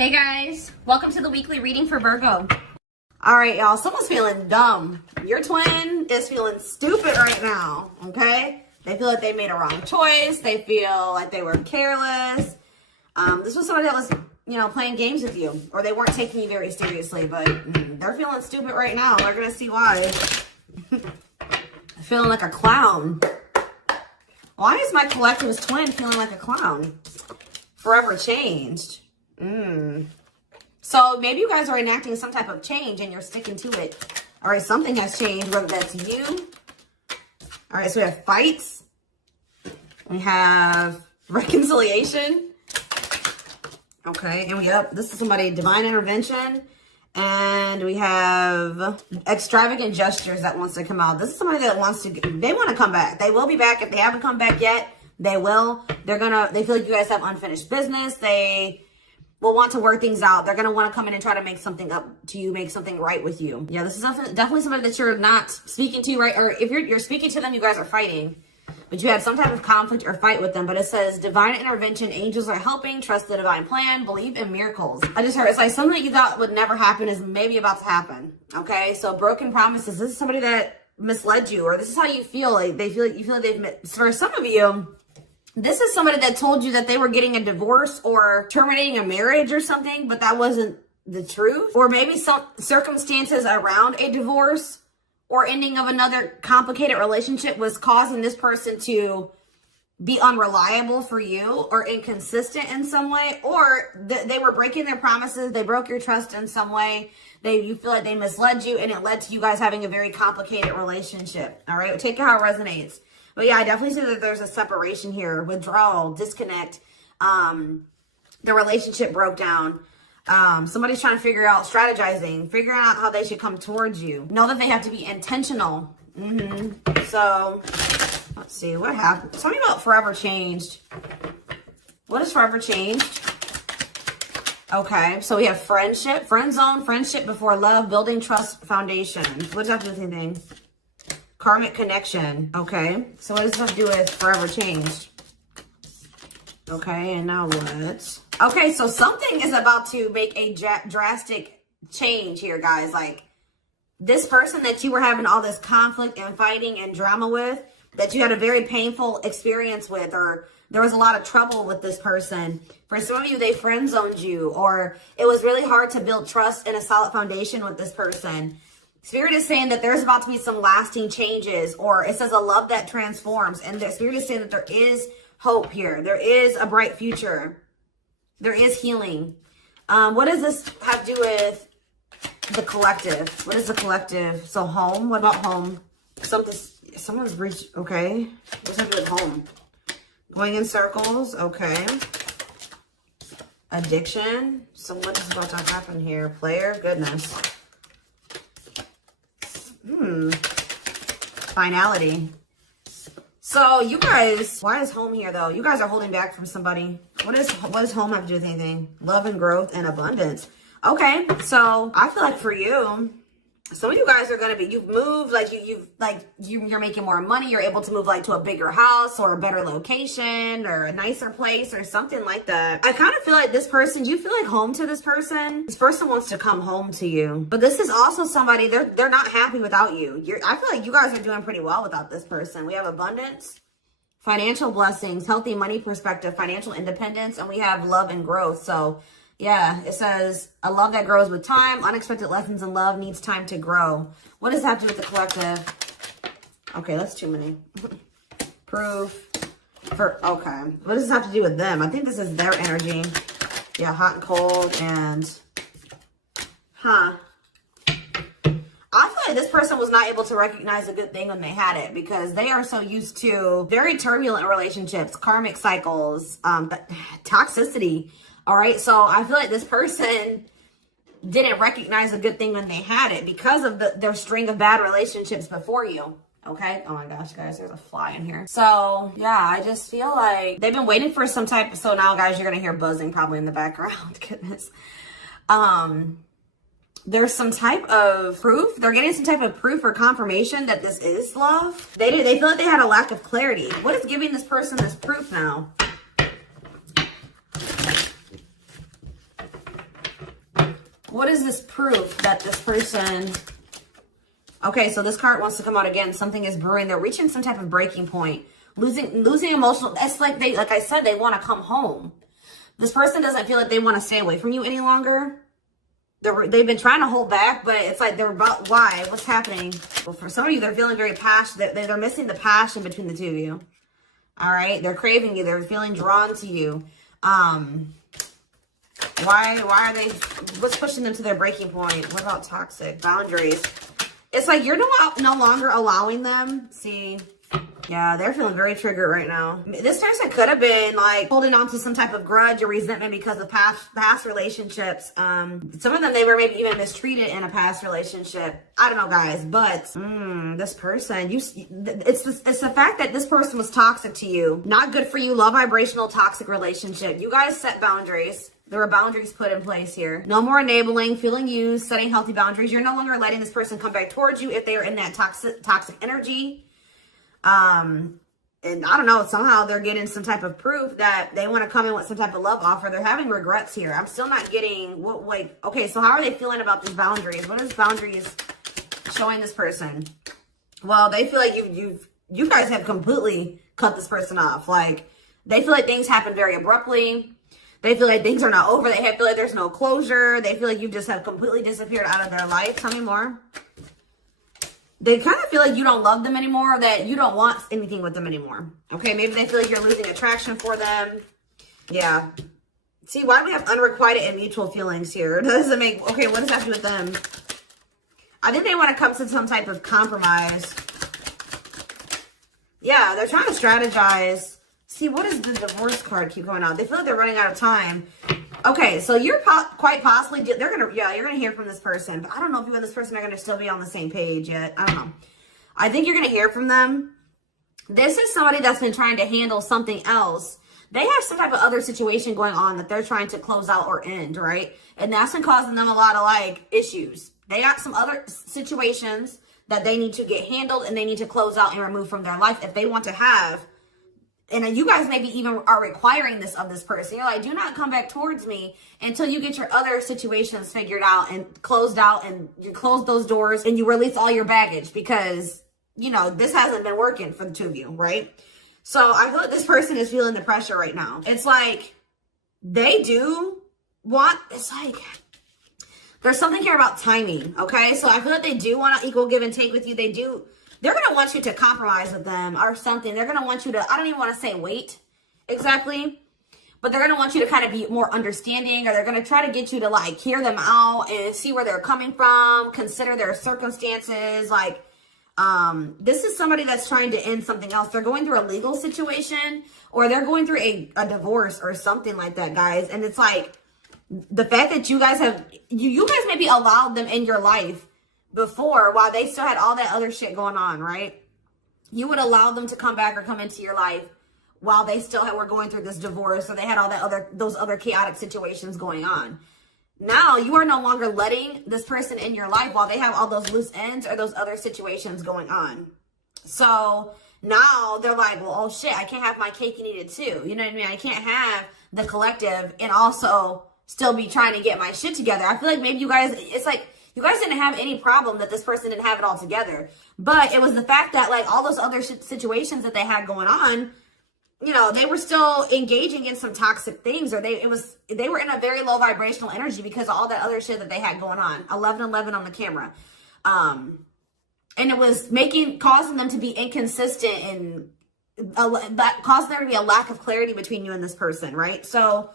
Hey guys, welcome to the weekly reading for Virgo. All right, y'all, someone's feeling dumb. Your twin is feeling stupid right now, okay? They feel like they made a wrong choice. They feel like they were careless. This was somebody that was, playing games with you, or they weren't taking you very seriously, but they're feeling stupid right now. They're going to see why. Feeling like a clown. Why is my collective's twin feeling like a clown? Forever changed. So maybe you guys are enacting some type of change and you're sticking to it. All right, something has changed, whether that's you. All right, so we have fights. We have reconciliation. Okay, and this is somebody, divine intervention. And we have extravagant gestures that wants to come out. This is somebody that they want to come back. They will be back. If they haven't come back yet, they will. They feel like you guys have unfinished business. They will want to work things out. They're going to want to come in and try to make something up to you, make something right with you. Yeah, this is definitely somebody that you're not speaking to, right? Or if you're speaking to them, you guys are fighting. But you had some type of conflict or fight with them. But it says divine intervention, angels are helping, trust the divine plan, believe in miracles. I just heard it's like something that you thought would never happen is maybe about to happen. Okay, so broken promises. This is somebody that misled you, or this is how you feel. Like you feel like they've. For some of you, this is somebody that told you that they were getting a divorce or terminating a marriage or something, but that wasn't the truth. Or maybe some circumstances around a divorce or ending of another complicated relationship was causing this person to be unreliable for you or inconsistent in some way, or they were breaking their promises. They broke your trust in some way. You feel like they misled you, and it led to you guys having a very complicated relationship. All right, take it how it resonates. But yeah, I definitely see that there's a separation here, withdrawal, disconnect. The relationship broke down. Somebody's trying to figure out, strategizing, figuring out how they should come towards you. Know that they have to be intentional. So let's see what happened. Tell me about forever changed. What is forever changed? Okay, so we have friendship, friend zone, friendship before love, building trust foundation. What does that have to do with anything? Karmic connection. Okay, so what does this have to do with forever changed? Okay, and now what? Okay, so something is about to make a drastic change here, guys. Like, this person that you were having all this conflict and fighting and drama with, that you had a very painful experience with, or there was a lot of trouble with this person. For some of you, they friend zoned you, or it was really hard to build trust and a solid foundation with this person. Spirit is saying that there's about to be some lasting changes, or it says a love that transforms. And the Spirit is saying that there is hope here. There is a bright future. There is healing. What does this have to do with the collective? What is the collective? So home, what about home? Someone's reached, okay. What does that have to do with home? Going in circles, okay. Addiction. So what is about to happen here? Player, goodness. Finality. So you guys, why is home here though? You guys are holding back from somebody. What does home have to do with anything? Love and growth and abundance. Okay, so I feel like for you, some of you guys are gonna be, you've moved, like you're making more money. You're able to move like to a bigger house or a better location or a nicer place or something like that. I kind of feel like this person, do you feel like home to this person? This person wants to come home to you, but this is also somebody, they're not happy without you. I feel like you guys are doing pretty well without this person. We have abundance, financial blessings, healthy money perspective, financial independence, and we have love and growth. So yeah, it says a love that grows with time. Unexpected lessons in love needs time to grow. What does that have to do with the collective? Okay, that's too many. Proof. Okay. What does this have to do with them? I think this is their energy. Yeah, hot and cold and... I feel like this person was not able to recognize a good thing when they had it, because they are so used to very turbulent relationships, karmic cycles, toxicity. All right, so I feel like this person didn't recognize a good thing when they had it because of their string of bad relationships before you. Okay. Oh my gosh, guys, there's a fly in here. So yeah, I just feel like they've been waiting for some type. So now, guys, you're gonna hear buzzing probably in the background. Goodness. There's some type of proof. They're getting some type of proof or confirmation that this is love. They feel like they had a lack of clarity. What is giving this person this proof now? What is this proof that this person... Okay, so this card wants to come out again. Something is brewing. They're reaching some type of breaking point. Losing emotional... It's like like I said, they want to come home. This person doesn't feel like they want to stay away from you any longer. They've been trying to hold back, but it's like they're about... Why? What's happening? Well, for some of you, they're feeling very passionate. They're missing the passion between the two of you. All right? They're craving you. They're feeling drawn to you. Why are they... What's pushing them to their breaking point? What about toxic? Boundaries. It's like you're no longer allowing them. See... Yeah, they're feeling very triggered right now. This person could have been like holding on to some type of grudge or resentment because of past relationships. Some of them, they were maybe even mistreated in a past relationship. I don't know, guys, but this person, it's the fact that this person was toxic to you. Not good for you. Low vibrational toxic relationship. You guys set boundaries. There were boundaries put in place here. No more enabling, feeling used, setting healthy boundaries. You're no longer letting this person come back towards you if they are in that toxic energy. And I don't know, somehow they're getting some type of proof that they want to come in with some type of love offer. They're having regrets here. I'm still not getting what, like, okay, so how are they feeling about these boundaries? What is boundaries showing this person? Well, they feel like you guys have completely cut this person off. Like, they feel like things happen very abruptly. They feel like things are not over. They feel like there's no closure. They feel like you just have completely disappeared out of their life. Tell me more. They kind of feel like you don't love them anymore, or that you don't want anything with them anymore. Okay, maybe they feel like you're losing attraction for them. Yeah. See, why do we have unrequited and mutual feelings here? Does it make... Okay, what does that have to do with them? I think they want to come to some type of compromise. Yeah, they're trying to strategize. See, what does the divorce card keep going on? They feel like they're running out of time. Okay, so you're quite possibly, you're going to hear from this person. But I don't know if you and this person are going to still be on the same page yet. I don't know. I think you're going to hear from them. This is somebody that's been trying to handle something else. They have some type of other situation going on that they're trying to close out or end, right? And that's been causing them a lot of, like, issues. They got some other situations that they need to get handled and they need to close out and remove from their life if they want to have. And you guys maybe even are requiring this of this person. You're like, do not come back towards me until you get your other situations figured out and closed out, and you close those doors and you release all your baggage because, you know, this hasn't been working for the two of you, right? So I feel like this person is feeling the pressure right now. It's like they do want, it's like there's something here about timing, okay? So I feel like they do want to equal give and take with you. They do. They're going to want you to compromise with them or something. They're going to want you to, I don't even want to say wait exactly, but they're going to want you to kind of be more understanding, or they're going to try to get you to like hear them out and see where they're coming from, consider their circumstances. Like, this is somebody that's trying to end something else. They're going through a legal situation, or they're going through a divorce or something like that, guys. And it's like the fact that you guys have, you guys maybe allowed them in your life before while they still had all that other shit going on, right? You would allow them to come back or come into your life while they still were going through this divorce, or they had all that those other chaotic situations going on. Now you are no longer letting this person in your life while they have all those loose ends or those other situations going on. So now they're like, well, oh shit, I can't have my cake and eat it too. You know what I mean? I can't have the collective and also still be trying to get my shit together. I feel like maybe you guys, it's like, you guys didn't have any problem that this person didn't have it all together. But it was the fact that like all those other situations that they had going on, you know, they were still engaging in some toxic things, or they were in a very low vibrational energy because of all that other shit that they had going on. 1111 on the camera. And it was causing them to be inconsistent, and that causing there to be a lack of clarity between you and this person, right? So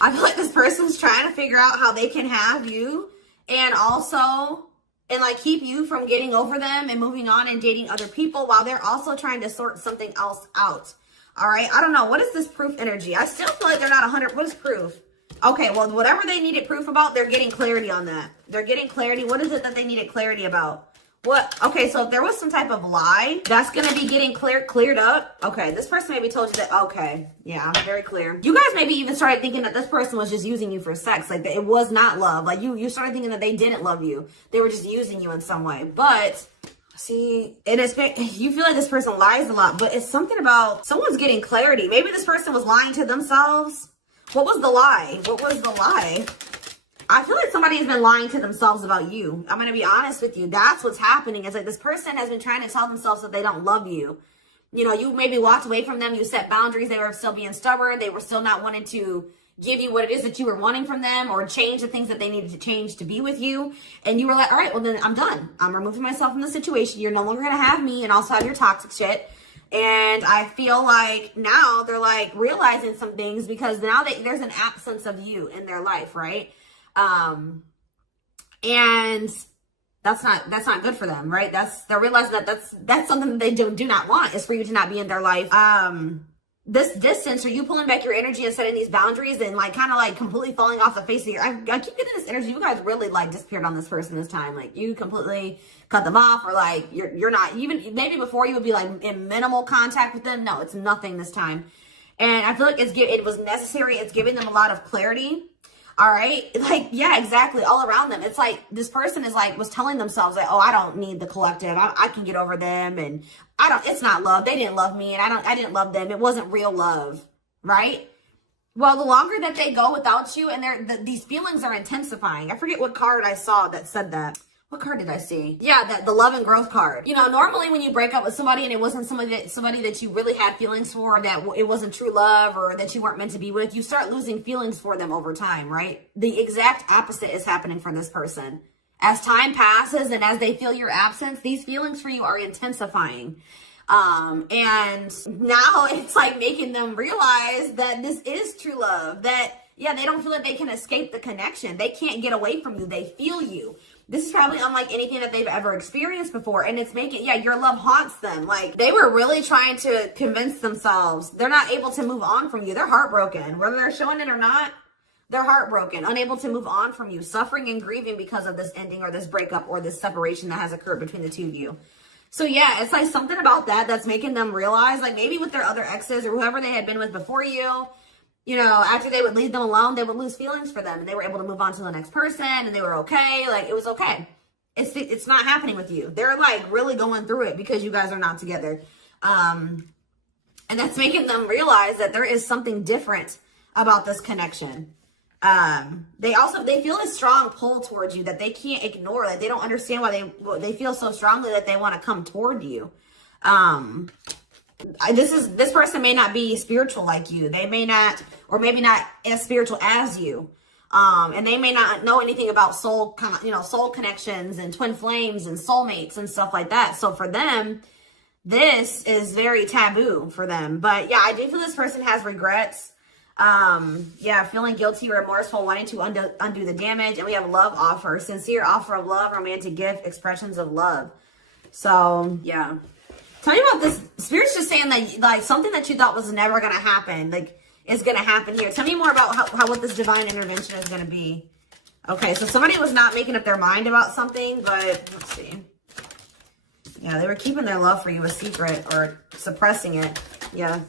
I feel like this person's trying to figure out how they can have you and also, and like keep you from getting over them and moving on and dating other people while they're also trying to sort something else out. All right. I don't know. What is this proof energy? I still feel like they're not 100. What is proof? Okay. Well, whatever they needed proof about, they're getting clarity on that. They're getting clarity. What is it that they needed clarity about? What? Okay. So if there was some type of lie, that's going to be getting cleared up. Okay. This person maybe told you that. Okay. Yeah. Very clear. You guys maybe even started thinking that this person was just using you for sex. Like that it was not love. Like you started thinking that they didn't love you. They were just using you in some way. But see, and you feel like this person lies a lot, but it's something about someone's getting clarity. Maybe this person was lying to themselves. What was the lie? What was the lie? I feel like somebody has been lying to themselves about you. I'm going to be honest with you. That's what's happening. It's like this person has been trying to tell themselves that they don't love you. You know, you maybe walked away from them. You set boundaries. They were still being stubborn. They were still not wanting to give you what it is that you were wanting from them, or change the things that they needed to change to be with you. And you were like, all right, well then I'm done. I'm removing myself from the situation. You're no longer going to have me and also have your toxic shit. And I feel like now they're like realizing some things because now there's an absence of you in their life, right? And that's not good for them, right? They're realizing that that's something that they do not want, is for you to not be in their life. This distance, or you pulling back your energy and setting these boundaries and like kind of like completely falling off the face of I keep getting this energy. You guys really like disappeared on this person this time. Like you completely cut them off, or like you're not even, maybe before you would be like in minimal contact with them. No, it's nothing this time. And I feel like it was necessary. It's giving them a lot of clarity. All right. Like, yeah, exactly. All around them. It's like this person was telling themselves like, oh, I don't need the collective. I can get over them. And it's not love. They didn't love me. And I didn't love them. It wasn't real love. Right. Well, the longer that they go without you, and these feelings are intensifying. I forget what card I saw that said that. What card did I see? Yeah, the love and growth card. You know, normally when you break up with somebody and it wasn't somebody that you really had feelings for, that it wasn't true love, or that you weren't meant to be with, you start losing feelings for them over time, right? The exact opposite is happening for this person. As time passes and as they feel your absence, these feelings for you are intensifying. And now it's like making them realize that this is true love, that, yeah, they don't feel like they can escape the connection. They can't get away from you. They feel you. This is probably unlike anything that they've ever experienced before. And it's your love haunts them. Like, they were really trying to convince themselves they're not able to move on from you. They're heartbroken. Whether they're showing it or not, they're heartbroken, unable to move on from you, suffering and grieving because of this ending or this breakup or this separation that has occurred between the two of you. So yeah, it's like something about that's making them realize, like maybe with their other exes or whoever they had been with before you, you know, after they would leave them alone, they would lose feelings for them and they were able to move on to the next person and they were okay. Like, it was okay. It's not happening with you. They're like really going through it because you guys are not together. And that's making them realize that there is something different about this connection. They feel a strong pull towards you that they can't ignore. Like, they don't understand why they feel so strongly that they want to come toward you. This person may not be spiritual like you. They may not, or maybe not as spiritual as you. And they may not know anything about soul connections and twin flames and soulmates and stuff like that. So for them, this is very taboo for them. But yeah, I do feel this person has regrets. Feeling guilty or remorseful, wanting to undo the damage. And we have love offer, sincere offer of love, romantic gift, expressions of love. So yeah. Tell me about this. Spirit's just saying that, like, something that you thought was never going to happen, like, is going to happen here. Tell me more about how what this divine intervention is going to be. Okay, so somebody was not making up their mind about something, but let's see. Yeah, they were keeping their love for you a secret or suppressing it. Yeah.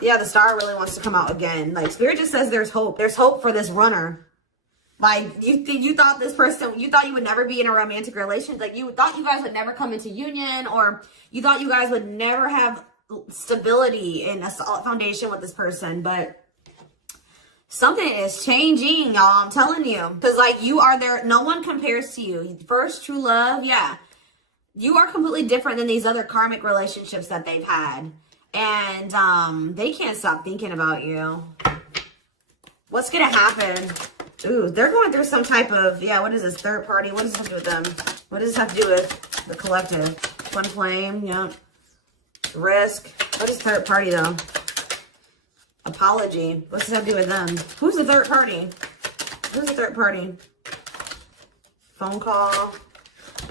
Yeah, the star really wants to come out again. Like, Spirit just says there's hope. There's hope for this runner. Like, you thought this person, you thought you would never be in a romantic relationship. Like, you thought you guys would never come into union, or you thought you guys would never have stability in a solid foundation with this person. But something is changing, y'all. I'm telling you. Because, like, you are there. No one compares to you. First true love. Yeah. You are completely different than these other karmic relationships that they've had. And they can't stop thinking about you. What's going to happen? Ooh, they're going through some type of, what is this, third party? What does this have to do with them? What does this have to do with the collective? Twin flame, yeah. Risk. What is third party, though? Apology. What's this have to do with them? Who's the third party? Who's the third party? Phone call.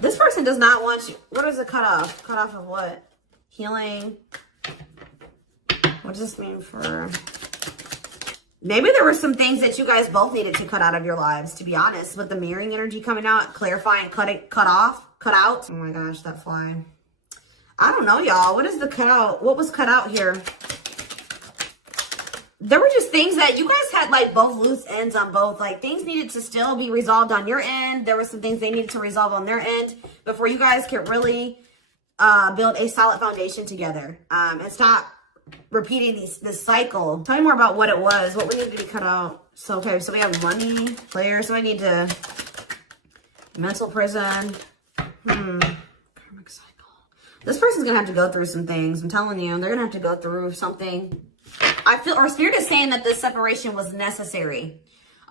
This person does not want you. What is the cutoff? Cutoff of what? Healing. What does this mean for... Maybe there were some things that you guys both needed to cut out of your lives, to be honest. With the mirroring energy coming out, clarifying, cut out. Oh my gosh, that fly. I don't know, y'all. What is the cut out? What was cut out here? There were just things that you guys had, like, both loose ends on both. Like, things needed to still be resolved on your end. There were some things they needed to resolve on their end before you guys could really build a solid foundation together. And stop repeating this cycle. Tell me more about what it was. What we need to be cut out. So, okay, so we have money, player. So I need to, mental prison. Karmic cycle. This person's going to have to go through some things. I'm telling you, they're going to have to go through something. I feel, or Spirit is saying that this separation was necessary.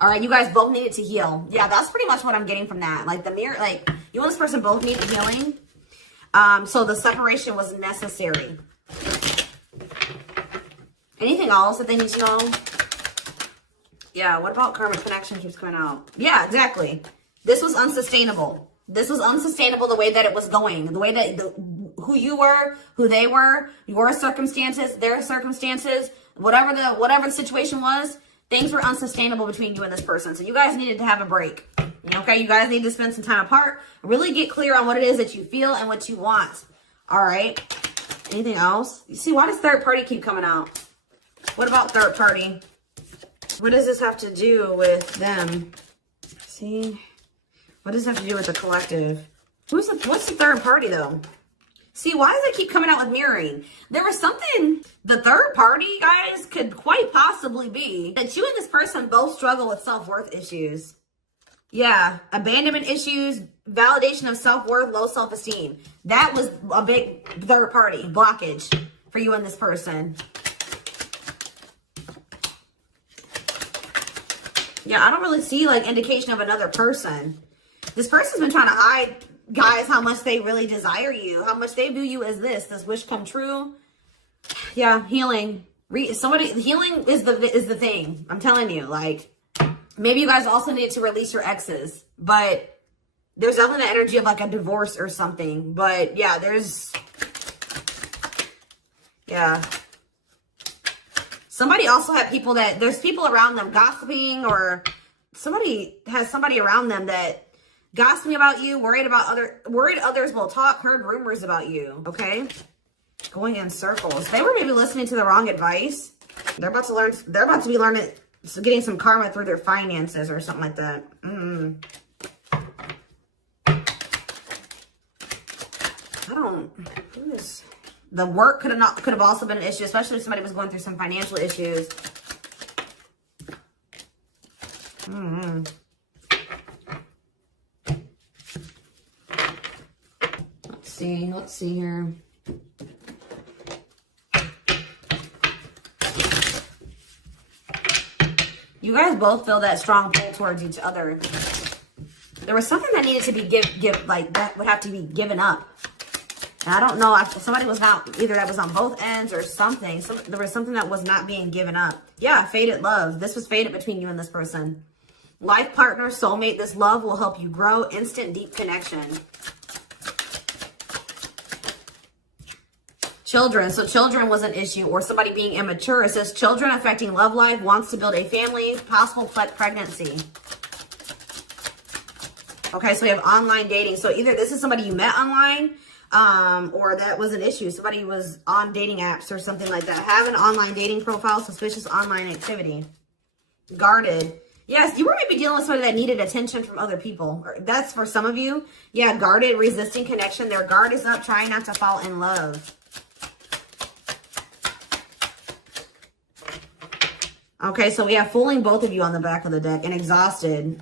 All right, you guys both needed to heal. Yeah, that's pretty much what I'm getting from that. Like the mirror, like you and this person both needed healing. So the separation was necessary. Anything else that they need to know? Yeah, what about karmic connection keeps coming out? Yeah, exactly. This was unsustainable. This was unsustainable the way that it was going. The way that, who you were, who they were, your circumstances, their circumstances, whatever the situation was, things were unsustainable between you and this person. So you guys needed to have a break. Okay, you guys need to spend some time apart. Really get clear on what it is that you feel and what you want. All right. Anything else? You see, why does third party keep coming out? What about third party? What does this have to do with them? See? What does this have to do with the collective? What's the third party, though? See, why does it keep coming out with mirroring? There was something, the third party, guys, could quite possibly be that you and this person both struggle with self-worth issues. Yeah, abandonment issues, validation of self-worth, low self-esteem. That was a big third party blockage for you and this person. Yeah, I don't really see like indication of another person. This person's been trying to hide, guys, how much they really desire you, how much they view you as this wish come true. Yeah, healing. Healing is the thing. I'm telling you, like, maybe you guys also need to release your exes, but there's definitely the energy of like a divorce or something. But yeah, yeah. Somebody also had people there's people around them gossiping, or somebody has somebody around them that gossiping about you, worried others will talk, heard rumors about you, okay? Going in circles. They were maybe listening to the wrong advice. They're about to be learning, getting some karma through their finances or something like that. The work could have also been an issue, especially if somebody was going through some financial issues. Let's see here. You guys both feel that strong pull towards each other. There was something that needed to be that would have to be given up. And I don't know if somebody was not, either that was on both ends or something. So there was something that was not being given up. Yeah, fated love. This was fated between you and this person. Life partner, soulmate. This love will help you grow. Instant, deep connection. Children. So children was an issue, or somebody being immature. It says children affecting love life, wants to build a family, possible pregnancy. Okay, so we have online dating. So either this is somebody you met online, or that was an issue. Somebody was on dating apps or something like that. Have an online dating profile, suspicious online activity. Guarded. Yes, you were maybe dealing with somebody that needed attention from other people. That's for some of you. Yeah, guarded, resisting connection. Their guard is up, trying not to fall in love. Okay, so we have fooling both of you on the back of the deck and exhausted.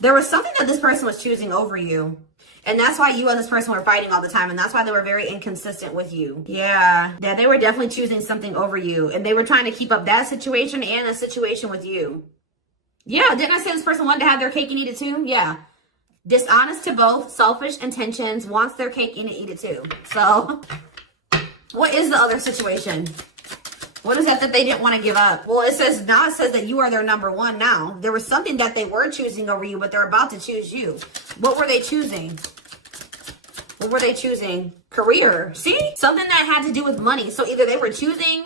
There was something that this person was choosing over you. And that's why you and this person were fighting all the time. And that's why they were very inconsistent with you. Yeah, they were definitely choosing something over you. And they were trying to keep up that situation and a situation with you. Yeah, didn't I say this person wanted to have their cake and eat it too? Yeah. Dishonest to both, selfish intentions, wants their cake and eat it too. So, what is the other situation? What is that they didn't want to give up? Well, it says that you are their number one now. There was something that they were choosing over you, but they're about to choose you. What were they choosing? What were they choosing? Career. See? Something that had to do with money. So either they were choosing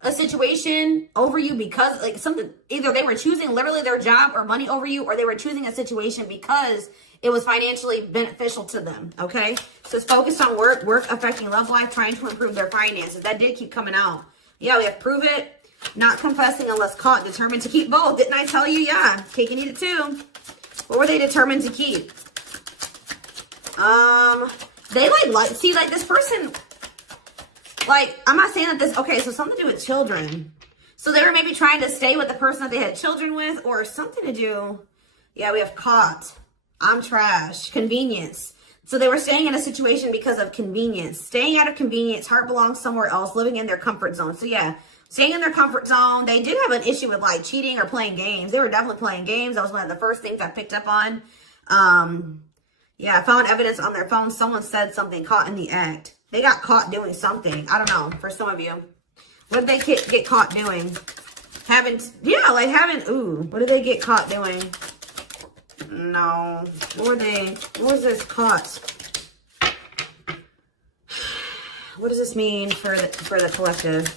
a situation over you because like something, either they were choosing literally their job or money over you, or they were choosing a situation because it was financially beneficial to them. Okay? So it's focused on work affecting love life, trying to improve their finances. That did keep coming out. Yeah, we have prove it, not confessing unless caught, determined to keep both. Didn't I tell you? Yeah, cake and eat it too. What were they determined to keep? They like see, like this person, Like, I'm not saying that this, okay, so something to do with children. So they were maybe trying to stay with the person that they had children with, or something to do. Yeah, we have caught. I'm trash. Convenience. So they were staying in a situation because of convenience. Staying out of convenience. Heart belongs somewhere else. Living in their comfort zone. So yeah, staying in their comfort zone. They did have an issue with like cheating or playing games. They were definitely playing games. That was one of the first things I picked up on. Yeah, I found evidence on their phone. Someone said something, caught in the act. They got caught doing something. I don't know, for some of you. What did they get caught doing? Ooh, what did they get caught doing? No. What was this caught? What does this mean for the collective?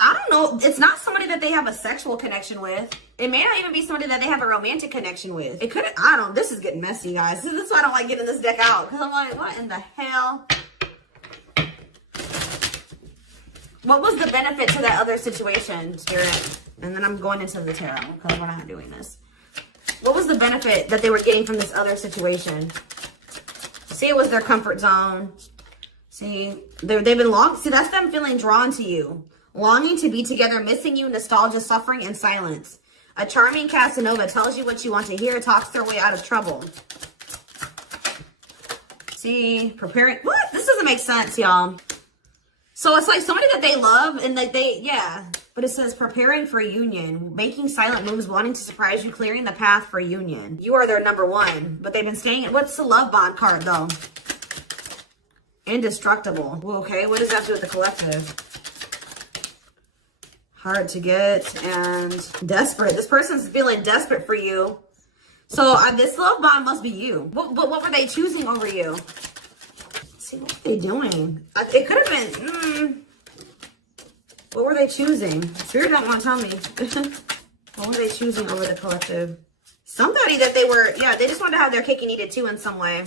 I don't know. It's not somebody that they have a sexual connection with. It may not even be somebody that they have a romantic connection with. It could, I don't, this is getting messy, guys. This is why I don't like getting this deck out. Because I'm like, what in the hell? What was the benefit to that other situation, Spirit? And then I'm going into the tarot because we're not doing this. What was the benefit that they were getting from this other situation? See, it was their comfort zone. See, they've been see, that's them feeling drawn to you. Longing to be together, missing you, nostalgia, suffering, and silence. A charming Casanova tells you what you want to hear, talks their way out of trouble. See, preparing. What? This doesn't make sense, y'all. So it's like somebody that they love and like yeah. But it says preparing for a union, making silent moves, wanting to surprise you, clearing the path for union. You are their number one, but they've been staying. What's the love bond card though? Indestructible. Well, okay, what does that have to do with the collective? Hard to get and desperate. This person's feeling desperate for you. So this love bond must be you. What were they choosing over you? Let's see, what were they doing? It could have been, what were they choosing? Spirit don't want to tell me. What were they choosing over the collective? Somebody that they were, yeah, they just wanted to have their cake and eat it too in some way.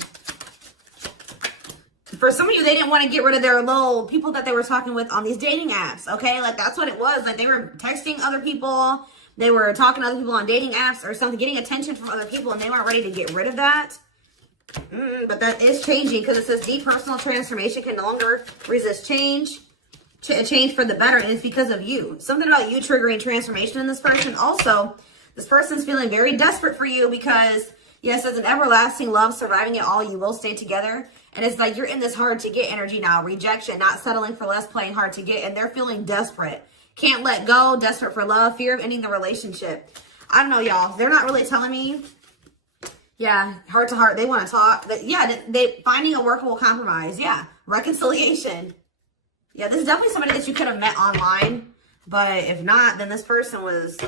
For some of you, they didn't want to get rid of their little people that they were talking with on these dating apps, okay? Like, that's what it was. Like, they were texting other people. They were talking to other people on dating apps or something, getting attention from other people, and they weren't ready to get rid of that. But that is changing because it says deep personal transformation can no longer resist change. Change for the better, and it's because of you. Something about you triggering transformation in this person. Also, this person's feeling very desperate for you because, yes, as an everlasting love, surviving it all, you will stay together. And it's like you're in this hard to get energy now. Rejection, not settling for less, playing hard to get. And they're feeling desperate. Can't let go, desperate for love, fear of ending the relationship. I don't know, y'all. They're not really telling me. Yeah, heart to heart. They want to talk. But yeah, they finding a workable compromise. Yeah, reconciliation. Yeah, this is definitely somebody that you could have met online. But if not, then this person was...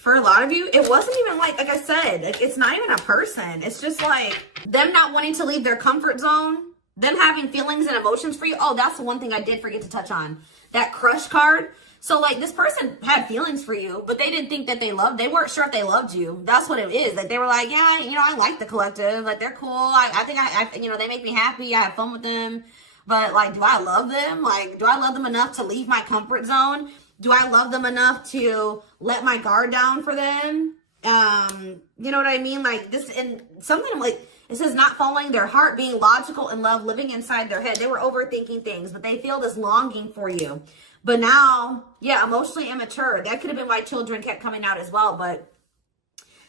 For a lot of you, it wasn't even like I said, like, it's not even a person. It's just like them not wanting to leave their comfort zone, them having feelings and emotions for you. Oh, that's the one thing I did forget to touch on. That crush card. So like this person had feelings for you, but they didn't think that they weren't sure if they loved you. That's what it is. Like they were like, yeah, I like the collective. Like they're cool. I think they make me happy. I have fun with them. But like, do I love them? Like, do I love them enough to leave my comfort zone? Do I love them enough to let my guard down for them? You know what I mean? Like this, and something like, it says not following their heart, being logical in love, living inside their head. They were overthinking things, but they feel this longing for you. But now, yeah, emotionally immature. That could have been why children kept coming out as well. But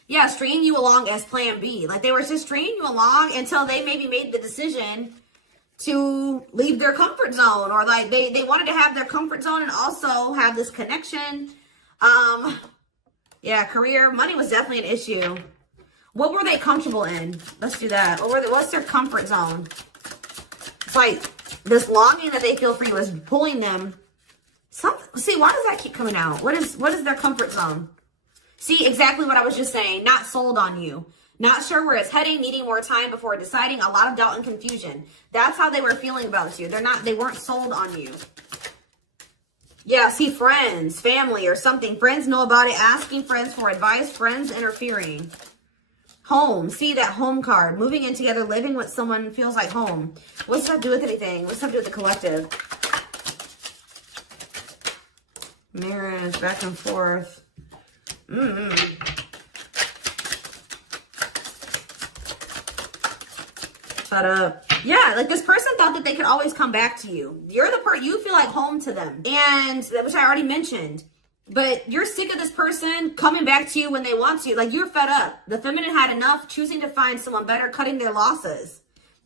yeah, stringing you along as plan B. Like they were just stringing you along until they maybe made the decision to leave their comfort zone, or like they wanted to have their comfort zone and also have this connection. Yeah, career, money was definitely an issue. What were they comfortable in? Let's do that. What's their comfort zone? It's like this longing that they feel for you is pulling them. See, why does that keep coming out? What is their comfort zone? See, exactly what I was just saying. Not sold on you. Not sure where it's heading, needing more time before deciding, a lot of doubt and confusion. That's how they were feeling about you. They weren't sold on you. Yeah, see, friends, family or something. Friends know about it, asking friends for advice, friends interfering. Home, see that home card. Moving in together, living with someone feels like home. What's that do with anything? What's that do with the collective? Marriage, back and forth. Shut up. Yeah, like this person thought that they could always come back to you. You're the person, you feel like home to them. And, which I already mentioned. But you're sick of this person coming back to you when they want to. Like, you're fed up. The feminine had enough, choosing to find someone better, cutting their losses.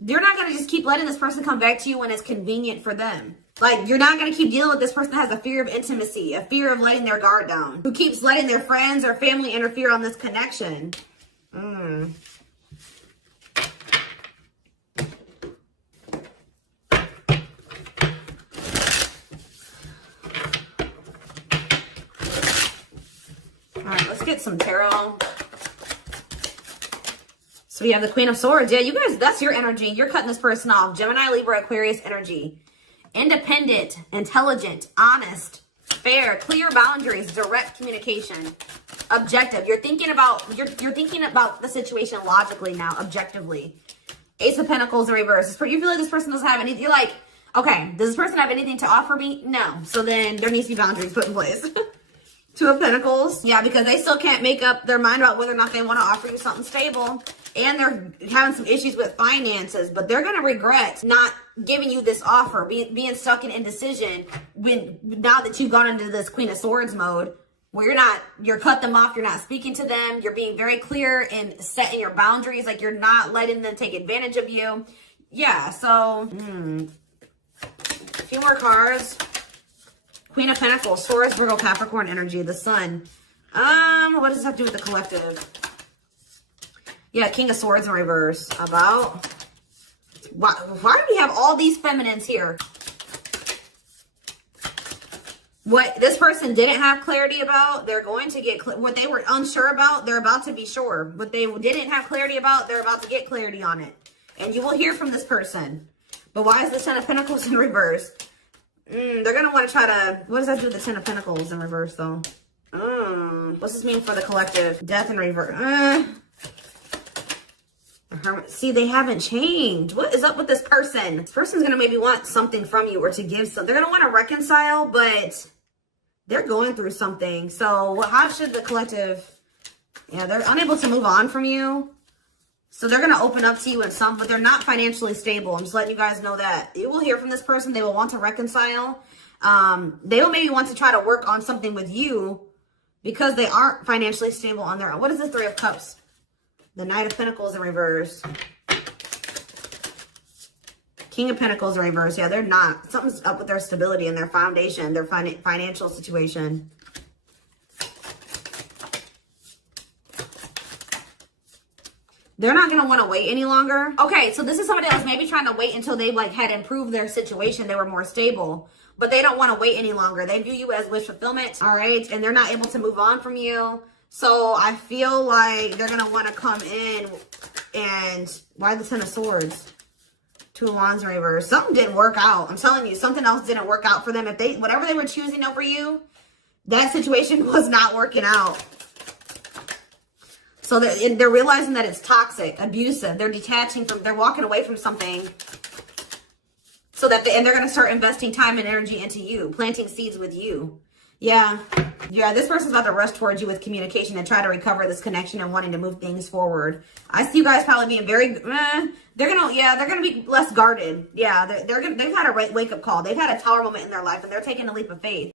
You're not going to just keep letting this person come back to you when it's convenient for them. Like, you're not going to keep dealing with this person that has a fear of intimacy, a fear of letting their guard down, who keeps letting their friends or family interfere on this connection. All right, let's get some tarot. So we have the Queen of Swords. Yeah, you guys, that's your energy. You're cutting this person off. Gemini, Libra, Aquarius energy. Independent, intelligent, honest, fair, clear boundaries, direct communication, objective. You're thinking about the situation logically now, objectively. Ace of Pentacles in reverse. You feel like this person doesn't have anything. You're like, okay, does this person have anything to offer me? No. So then there needs to be boundaries put in place. Two of Pentacles. Yeah, because they still can't make up their mind about whether or not they want to offer you something stable. And they're having some issues with finances, but they're going to regret not giving you this offer, being stuck in indecision now that you've gone into this Queen of Swords mode where you're cut them off, you're not speaking to them, you're being very clear and setting your boundaries, like you're not letting them take advantage of you. Yeah, so, a few more cards. Queen of Pentacles, Taurus, Virgo, Capricorn energy, the Sun. What does that do with the collective? Yeah, King of Swords in reverse. About why do we have all these feminines here? What this person didn't have clarity about, they're going to get what they were unsure about, they're about to be sure. What they didn't have clarity about, they're about to get clarity on it. And you will hear from this person. But why is the Ten of Pentacles in reverse? They're going to want to try to... What does that do with the Ten of Pentacles in reverse, though? What's this mean for the collective? Death in reverse. See, they haven't changed. What is up with this person? This person's going to maybe want something from you or to give something. They're going to want to reconcile, but they're going through something. So how should the collective... Yeah, they're unable to move on from you. So they're going to open up to you in some, but they're not financially stable. I'm just letting you guys know that. You will hear from this person. They will want to reconcile. They will maybe want to try to work on something with you because they aren't financially stable on their own. What is the Three of Cups? The Knight of Pentacles in reverse. King of Pentacles in reverse. Yeah, they're not. Something's up with their stability and their foundation, their financial situation. They're not going to want to wait any longer. Okay, so this is somebody else maybe trying to wait until they had improved their situation. They were more stable. But they don't want to wait any longer. They view you as wish fulfillment. All right, and they're not able to move on from you. So I feel like they're going to want to come in and... Why the Ten of Swords? Two of Wands in reverse. Something didn't work out. I'm telling you, something else didn't work out for them. Whatever they were choosing over you, that situation was not working out. So they're realizing that it's toxic, abusive. They're detaching from, they're walking away from something. So that and they're going to start investing time and energy into you, planting seeds with you. Yeah. Yeah, this person's about to rush towards you with communication and try to recover this connection and wanting to move things forward. I see you guys probably being very, they're going to be less guarded. Yeah, they've had a wake-up call. They've had a tower moment in their life and they're taking a leap of faith.